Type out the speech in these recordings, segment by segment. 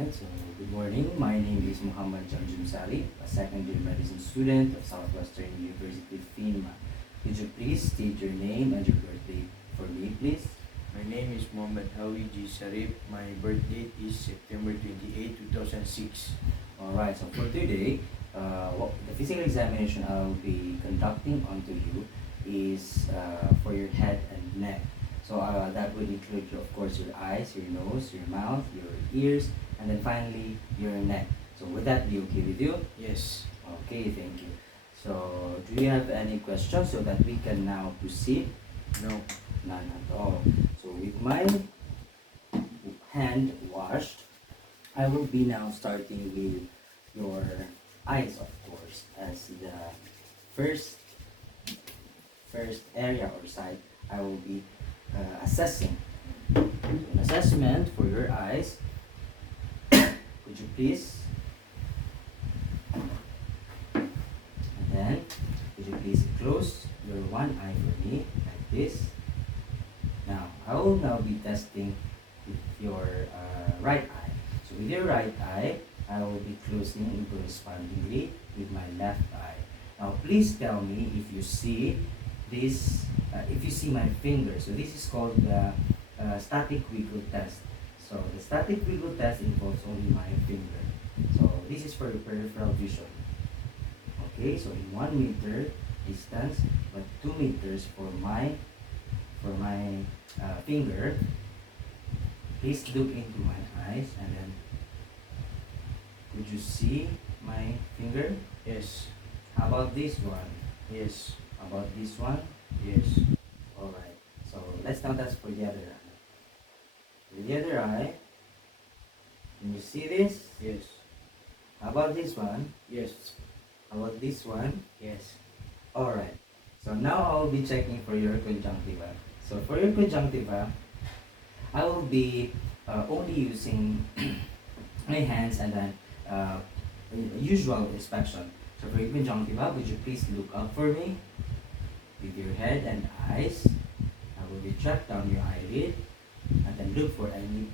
Alright, so good morning. My name is Muhammad Jamjum Sari, a second year medicine student of Southwestern University, FINMA. Could you please state your name and your birthday for me, please? My name is Muhammad Hawi G. Sharif. My birth date is September 28, 2006. Alright, so for today, the physical examination I will be conducting onto you is for your head and neck. So that would include, of course, your eyes, your nose, your mouth, your ears, and then finally your neck. So would that be okay with you? Yes. Okay, thank you. So do you have any questions so that we can now proceed? No. None at all. So with my hand washed, I will be now starting with your eyes, of course, as the first area or side I will be assessing. So an assessment for your eyes. Could you please? And then, could you please close your one eye for me, like this? Now, I will now be testing with your right eye. So with your right eye, I will be closing correspondingly with my left eye. Now, please tell me if you see this, if you see my finger. So this is called the static wiggle test. So the static wiggle test involves only my finger. So this is for peripheral vision. Okay, so in 1 meter distance, but 2 meters for my finger. Please look into my eyes and then could you see my finger? Yes. How about this one? Yes. How about this one? Yes. Alright, so let's now test for the other eye. For the other eye, can you see this? Yes. How about this one? Yes. How about this one? Yes. Alright, so now I'll be checking for your conjunctiva. So for your conjunctiva, I will be only using my hands and then usual inspection. So for your conjunctiva, would you please look up for me with your head and eyes? I will be track down your eyelid and then look for any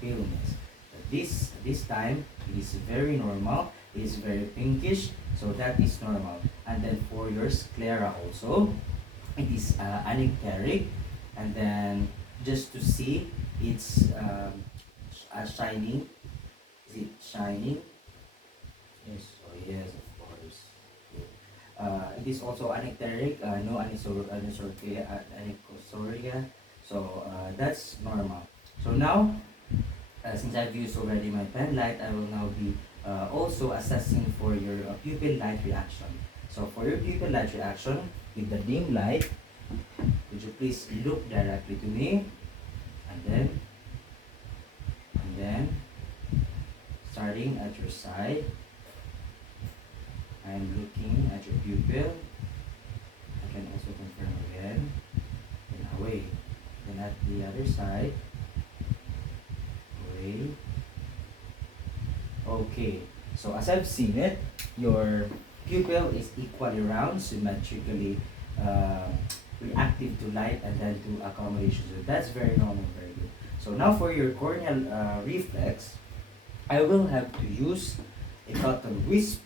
paleness. But this time it is very normal. It is very pinkish, so that is normal. And then for your sclera also, it is anicteric, and then just to see it's shining. Is it shining? Yes. Oh yes, of course. It is also anicteric, no anicosoria, so that's normal. So now, since I've used already my pen light, I will now be also assessing for your pupil light reaction. So for your pupil light reaction, with the dim light, would you please look directly to me, and then starting at your side, I am looking at your pupil. I can also confirm again, then away, then at the other side, away. Okay, so as I've seen it, your pupil is equally round, symmetrically reactive to light and then to accommodation. So that's very normal, very good. So now for your corneal reflex, I will have to use a cotton wisp.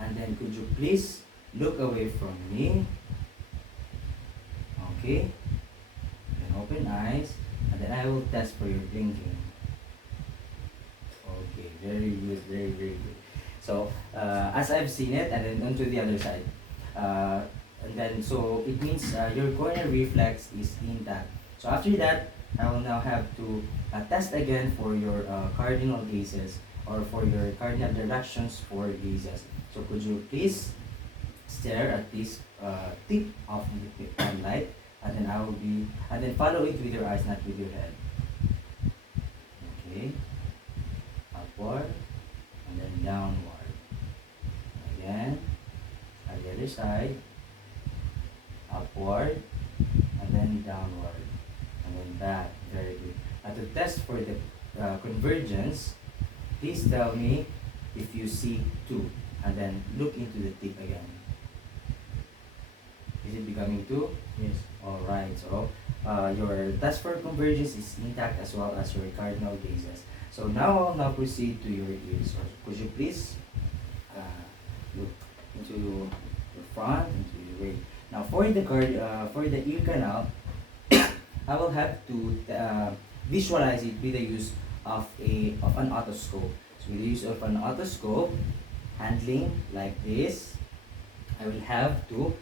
And then could you please look away from me? Okay. Then open eyes, and then I will test for your blinking. Okay, very good, very good. So as I've seen it, and then onto the other side, and then so it means your corneal reflex is intact. So after that, I will now have to test again for your cardinal gazes, or for your cardinal directions for gazes. So could you please stare at this tip of the pen light, and then and then follow it with your eyes, not with your head. Okay. Upward, and then downward. Again, at the other side, upward, and then downward, and then back. Very good. Now to test for the convergence, please tell me if you see 2, and then look into the tip again. Is it becoming 2? Yes. Alright, so your test for convergence is intact as well as your cardinal bases. So now I'll now proceed to your ears. So could you please look into your front, into your way. Now for the ear canal, I will have to visualize it with the use of an otoscope. So with the use of an otoscope, handling like this, I will have to,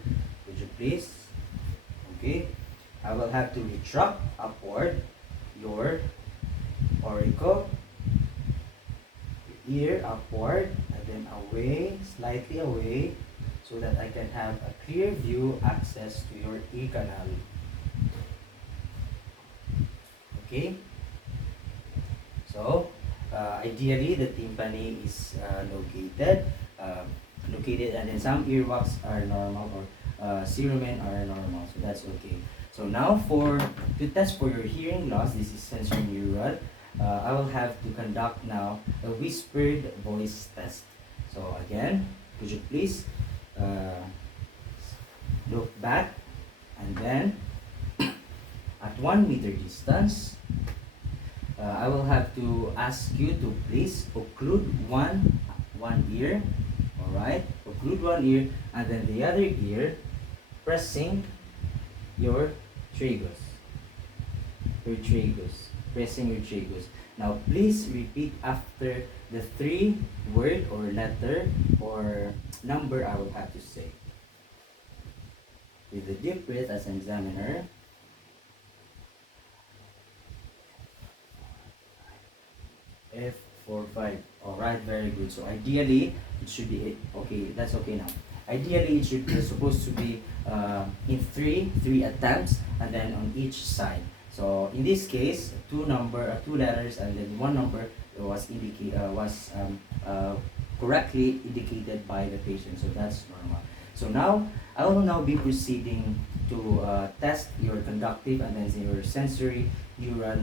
would you please, okay, I will have to retract upward your auricle, ear upward, and then away, slightly away, so that I can have a clear view access to your ear canal. Okay? So, ideally, the tympani is located, and then some earwax are normal, or cerumen are normal, so that's okay. So now to test for your hearing loss, this is sensory neural. I will have to conduct now a whispered voice test. So again, could you please look back, and then at 1 meter distance, I will have to ask you to please occlude one ear, all right? Occlude one ear, and then the other ear, pressing your tragus, pressing your tragus. Now, please repeat after the 3 word or letter or number I will have to say. With a deep breath as an examiner. F45. Alright, very good. So ideally, it should be, okay, that's okay now. Ideally, it should be supposed to be in three attempts, and then on each side. So in this case, two letters, and then one number was correctly indicated by the patient. So that's normal. So now I will now be proceeding to test your conductive and then your sensory neural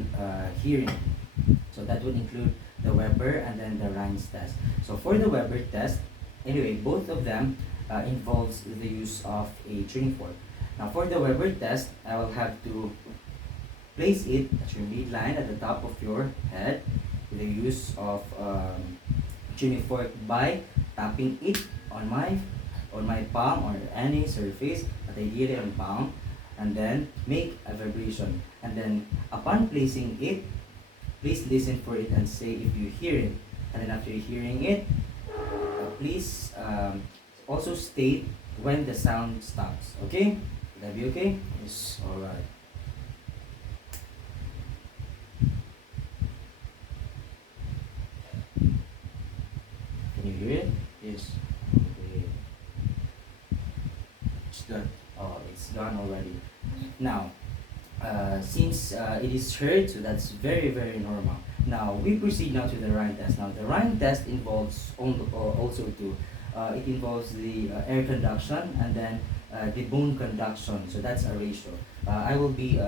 hearing. So that would include the Weber and then the Rhines test. So for the Weber test, anyway, both of them involves the use of a tuning fork. Now for the Weber test, I will have to place it at your midline at the top of your head with the use of tuning fork by tapping it on my palm or any surface, but ideally on palm, and then make a vibration. And then upon placing it, please listen for it and say if you hear it. And then after hearing it, please also state when the sound stops. Okay? Would that be okay? Yes. Alright. Can you hear it? Yes, Okay. it's done. Oh, it's done already. Now, since it is heard, so that's very, very normal. Now, we proceed now to the Rhine test. Now, the Rhine test involves also it involves the air conduction and then the bone conduction. So that's a ratio. I will be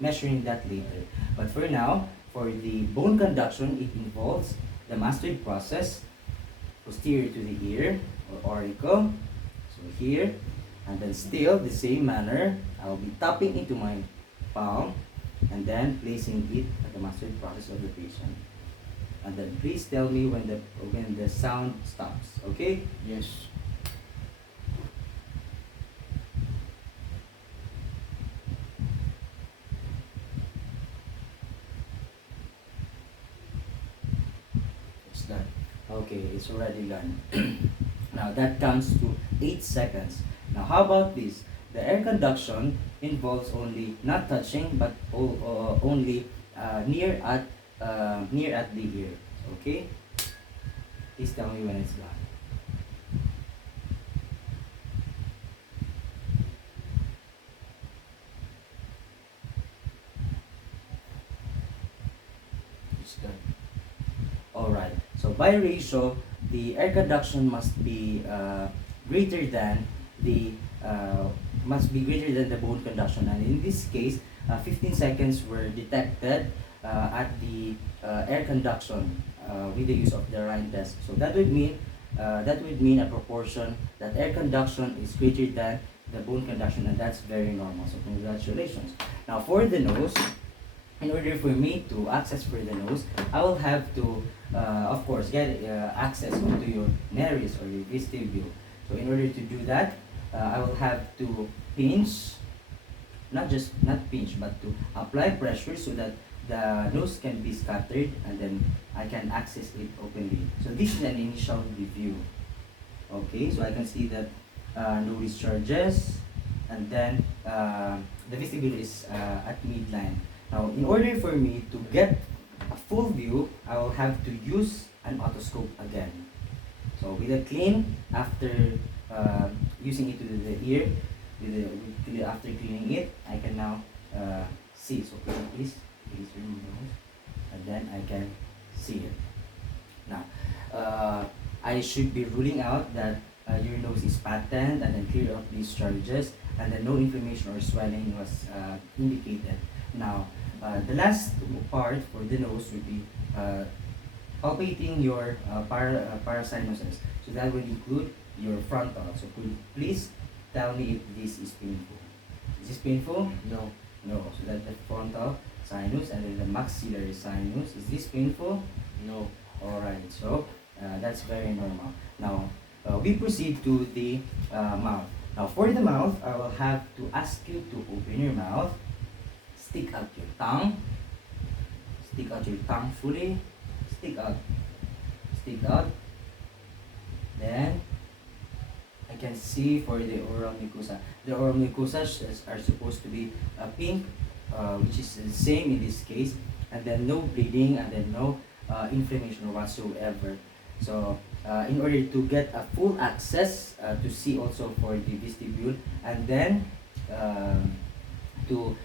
measuring that later. But for now, for the bone conduction, it involves the mastoid process posterior to the ear or auricle. So here, and then still the same manner, I will be tapping into my palm and then placing it at the mastoid process of the patient. And then please tell me when the sound stops. Okay? Yes. It's done. Okay, it's already done. Now that counts to 8 seconds. Now how about this? The air conduction involves only not touching but only near at the ear. Okay? Please tell me when it's done. It's done. Alright, so by ratio, the air conduction must be greater than the bone conduction, and in this case, 15 seconds were detected at the air conduction with the use of the Rhine test. So that would mean a proportion that air conduction is greater than the bone conduction, and that's very normal. So congratulations. Now for the nose, in order for me to access for the nose, I will have to, of course, get access onto your nares or your vestibule. So in order to do that, I will have to pinch, not pinch, but to apply pressure so that the nose can be scattered and then I can access it openly. So this is an initial review. Okay, so I can see that no discharges, and then the vestibule is at midline. Now, in order for me to get a full view, I will have to use an otoscope again. So with a clean, after using it to the ear, after cleaning it, I can now see. So please remove those, and then I can see it. Now, I should be ruling out that your nose is patent and then clear of discharges, and then no inflammation or swelling was indicated. Now, the last part for the nose would be palpating your parasinuses. So that will include your frontal. So could you please tell me if this is painful? Is this painful? No. No. So that's the frontal sinus and then the maxillary sinus. Is this painful? No. Alright, so that's very normal. Now, we proceed to the mouth. Now, for the mouth, I will have to ask you to open your mouth, stick out your tongue fully, stick out. Then, I can see for the oral mucosa. The oral mucosa are supposed to be pink, which is the same in this case, and then no bleeding, and then no inflammation whatsoever. So, in order to get a full access to see also for the vestibule, and then to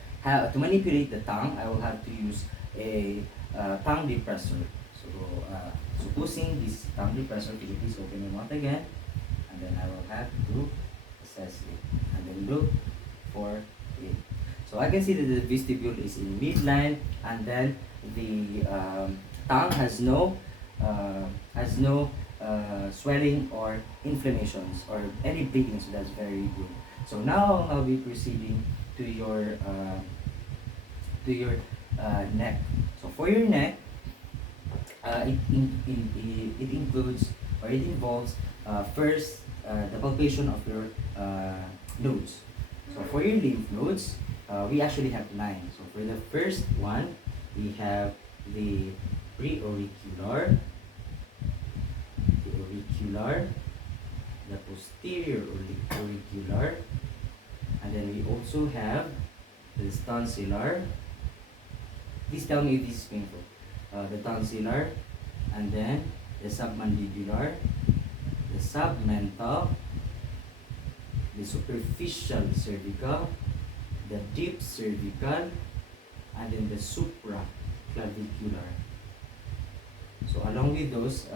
manipulate the tongue, I will have to use a tongue depressor. So, supposing this tongue depressor, could you please open your mouth again, and then I will have to assess it, and then look for it. So I can see that the vestibule is in midline, and then the tongue has no swelling or inflammations or any bleeding, so that's very good. So now I'll be proceeding to your neck. So for your neck, it includes or it involves first the palpation of your nodes. So for your lymph nodes, we actually have 9. So for the first one, we have the preauricular, the posterior auricular, and then we also have the tonsillar. Please tell me if this is painful. The tonsillar, and then the submandibular, the submental, the superficial cervical, the deep cervical, and then the supraclavicular. So along with those,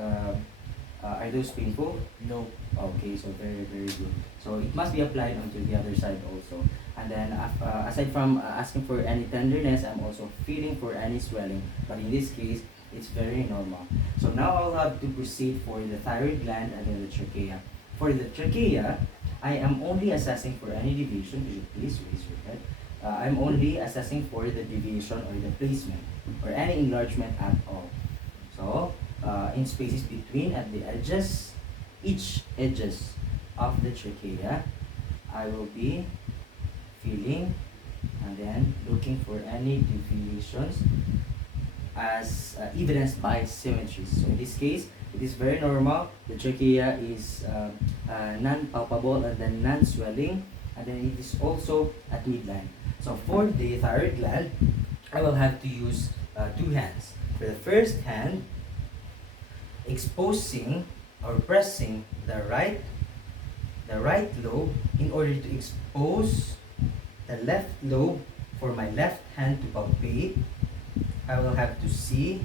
are those painful? No. Okay, so very, very good. So it must be applied onto the other side also. And then aside from asking for any tenderness, I'm also feeling for any swelling. But in this case, it's very normal. So now I'll have to proceed for the thyroid gland and then the trachea. For the trachea, I am only assessing for any deviation. Could you please raise your head? I'm only assessing for the deviation or the placement or any enlargement at all. So, in spaces between at the edges, each edges of the trachea, I will be feeling and then looking for any deviations as evidenced by symmetries. So in this case, it is very normal. The trachea is non-palpable and then non-swelling, and then it is also at midline. So for the thyroid gland, I will have to use 2 hands. For the first hand, exposing or pressing the right lobe in order to expose the left lobe for my left hand to palpate. I will have to see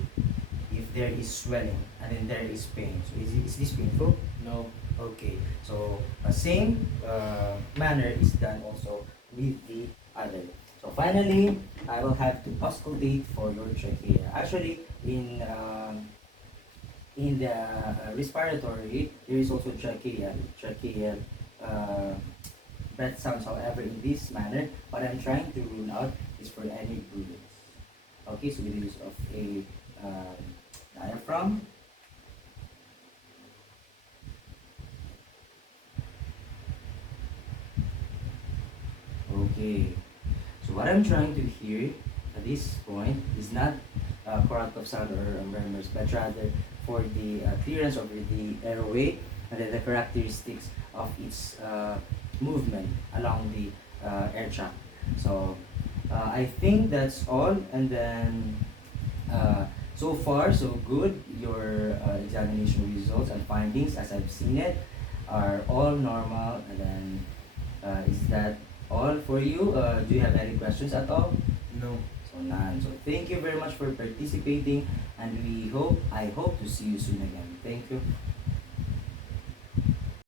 if there is swelling and then there is pain. So is this painful? No. Okay. So same manner is done also with the other. So finally, I will have to auscultate for your trachea. Actually, in the respiratory, there is also tracheal breath sounds. However, in this manner, what I'm trying to rule out is for any bruits. Okay, so with the use of a diaphragm. Okay, so what I'm trying to hear at this point is not corrupt of sound or murmurs, but rather for the clearance of the airway and then the characteristics of its movement along the air tract. So I think that's all, and then so far so good. Your examination results and findings, as I've seen it, are all normal. And then is that all for you? Do you have any questions at all? No. So none. So thank you very much for participating, and I hope to see you soon again. Thank you.